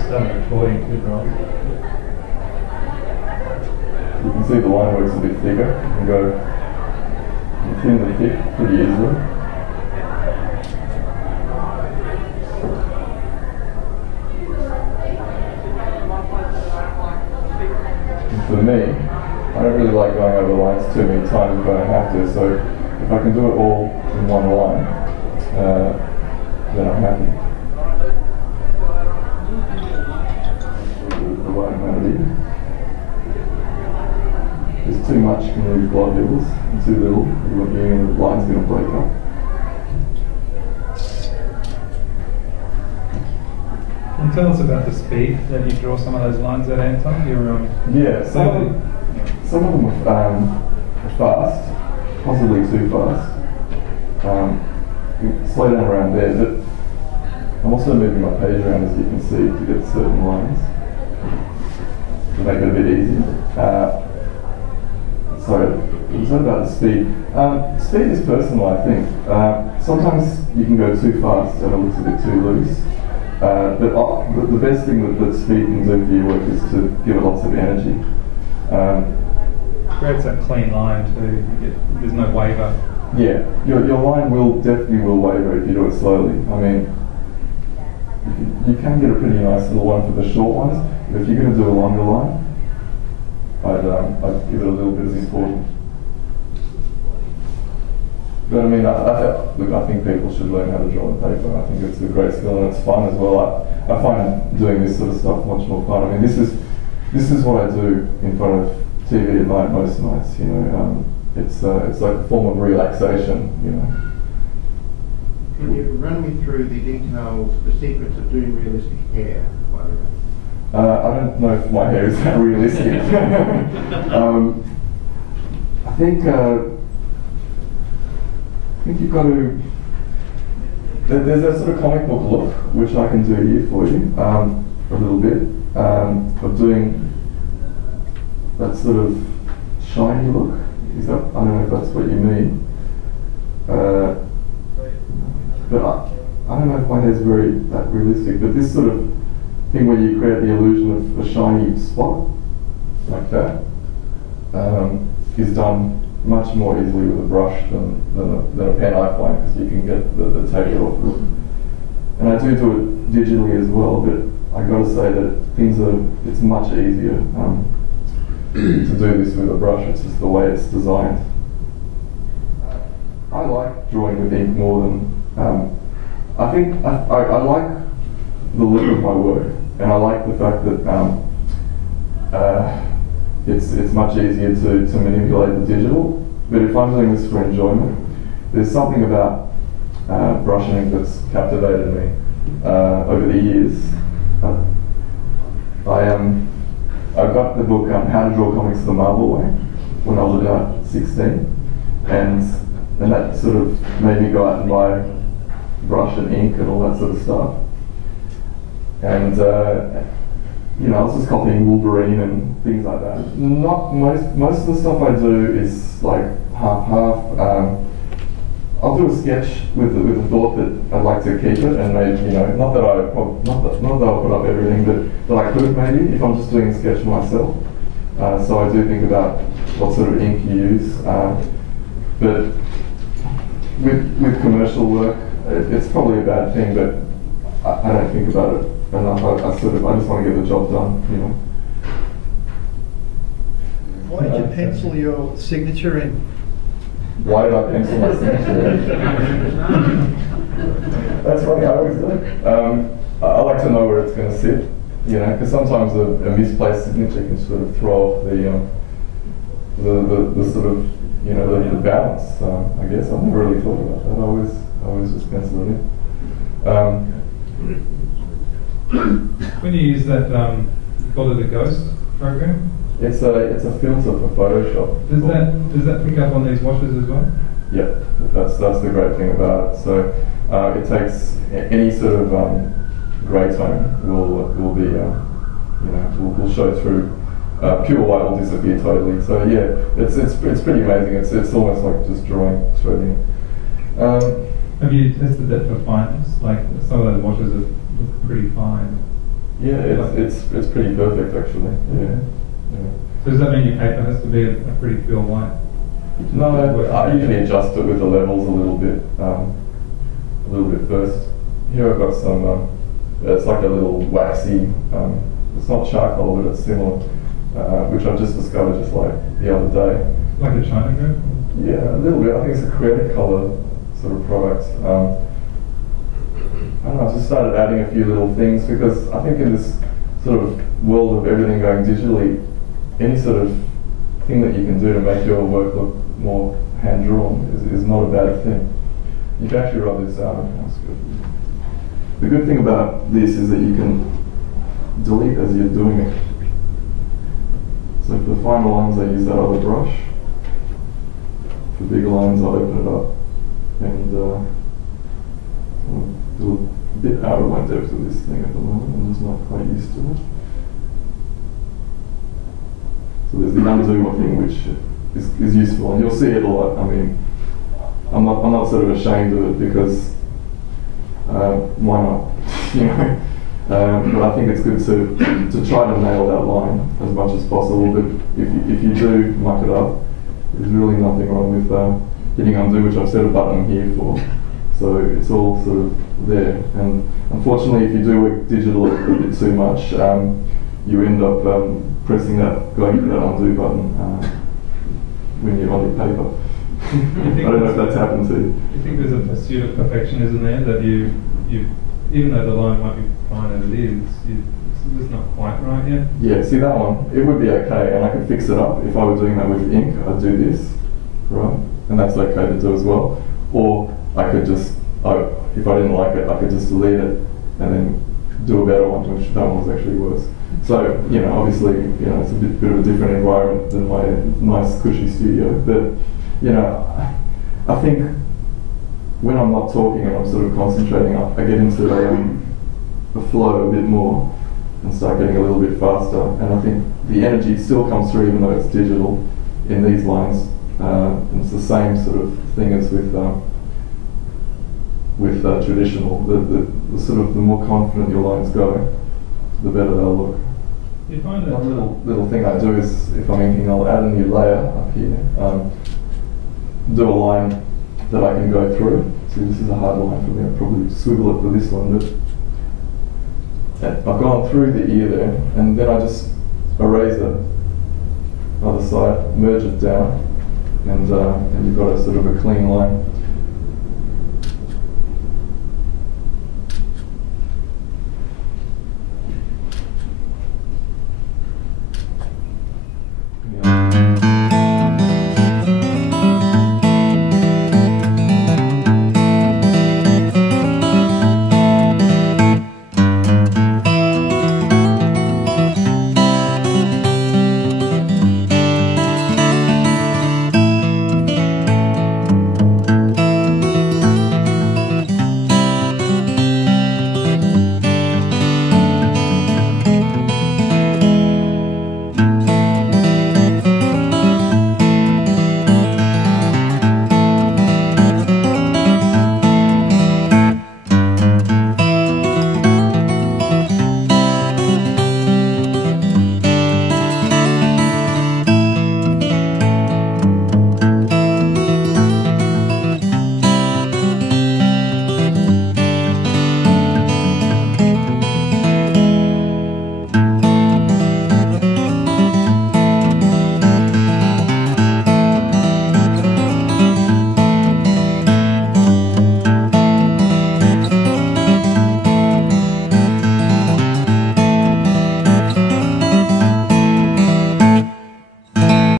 just started recording too, bro. You can see the line works a bit thicker. You can go thin and thick pretty easily. And for me, I don't really like going over lines too many times if I don't have to, so if I can do it all in one line, then I'm happy. The line melody. There's too much can leave blood hills, and too little, the line's going to break up. Can you tell us about the speed that you draw some of those lines at, Anton? Yeah, some of them are fast, possibly too fast. You slow down around there, but I'm also moving my page around, as you can see, to get certain lines to make it a bit easier. So, was that about the speed? Speed is personal, I think. Sometimes you can go too fast and it looks a bit too loose. But the best thing that speed can do for your work is to give it lots of energy. Creates that clean line too. There's no waver. Yeah, your line definitely will waver if you do it slowly. I mean, you can get a pretty nice little one for the short ones, but if you're going to do a longer line, I'd give it a little bit as important. But I mean, look, I think people should learn how to draw on paper. I think it's a great skill and it's fun as well. I find doing this sort of stuff much more fun. I mean, this is what I do in front of TV at night most nights. You know, it's like a form of relaxation. You know. Can you run me through the details, the secrets of doing realistic hair, by the way? I don't know if my hair is that realistic. I think you've got to. There's that sort of comic book look, which I can do here for you, a little bit, of doing that sort of shiny look. I don't know if that's what you mean. But I don't know if my hair's that realistic, but this sort of thing where you create the illusion of a shiny spot, like that, is done much more easily with a brush than a pen I find, because you can get the taper off it. And I do it digitally as well, but I've got to say that it's much easier to do this with a brush. It's just the way it's designed. I like drawing with ink more than, I think I like the look of my work, and I like the fact that it's much easier to manipulate the digital. But if I'm doing this for enjoyment, there's something about brush and ink that's captivated me over the years. I got the book How to Draw Comics the Marvel Way when I was about 16, and that sort of made me go out and buy brush and ink and all that sort of stuff. And you know, I was just copying Wolverine and things like that. Not most of the stuff I do is like half. I'll do a sketch with the thought that I'd like to keep it, and maybe, you know, not that I'll put up everything, but that I could maybe if I'm just doing a sketch myself. So I do think about what sort of ink you use. But with commercial work, it's probably a bad thing, but I don't think about it enough. I just want to get the job done, you know. Why did you pencil your signature in? Why did I pencil my signature in? That's funny, I always do. I like to know where it's going to sit, you know, because sometimes a misplaced signature can sort of throw off the sort of, you know, the balance. I guess I've never really thought about that. I always just pencil it in. When you use that, you call it a ghost program? It's a filter for Photoshop. Does that pick up on these washes as well? Yep, that's the great thing about it. So it takes any sort of grey tone will be will show through. Pure white will disappear totally. So yeah, it's pretty amazing. It's almost like just drawing straight in. Have you tested that for fineness? Like some of those washes look pretty fine. Yeah, it's pretty perfect actually. Yeah. So does that mean your paper has to be a pretty pure white? No, I usually adjust it with the levels a little bit first. Here I've got some. It's like a little waxy. It's not charcoal, but it's similar, which I just discovered just like the other day. Like a China grip? Yeah, a little bit. I think it's a creative color sort of product. I don't know, I just started adding a few little things because I think in this sort of world of everything going digitally, any sort of thing that you can do to make your work look more hand-drawn is not a bad thing. You can actually rub this out. That's good. The good thing about this is that you can delete as you're doing it. So for the finer lines I use that other brush. For bigger lines I open it up and do a bit out of my depth of this thing at the moment. I'm just not quite used to it. So there's the undo thing which is useful, and you'll see it a lot. I mean, I'm not sort of ashamed of it because why not? You know. But I think it's good to try to nail that line as much as possible. But if you do muck it up, there's really nothing wrong with hitting undo, which I've set a button here for. So it's all sort of there. And unfortunately, if you do work digital a bit too much, you end up going for that undo button when you're on your paper. I don't know if that's happened to you. You think there's a pursuit of perfectionism there, that you even though the line might be fine as it is, it's just not quite right yet? Yeah, see that one, it would be okay, and I could fix it up. If I were doing that with ink, I'd do this, right? And that's okay to do as well. Or I could just, if I didn't like it, I could just delete it and then do a better one, which that one was actually worse. So, you know, obviously, you know, it's a bit of a different environment than my nice cushy studio. But, you know, I think when I'm not talking and I'm sort of concentrating, I get into a flow a bit more and start getting a little bit faster. And I think the energy still comes through even though it's digital in these lines. And it's the same sort of thing as with traditional. The sort of the more confident your lines go, the better they'll look. You find that one little thing I do is, if I'm inking, I'll add a new layer up here. Do a line that I can go through. See, this is a hard line for me. I'll probably swivel it for this one, but I've gone through the ear there, and then I just erase the other side, merge it down, and you've got a sort of a clean line.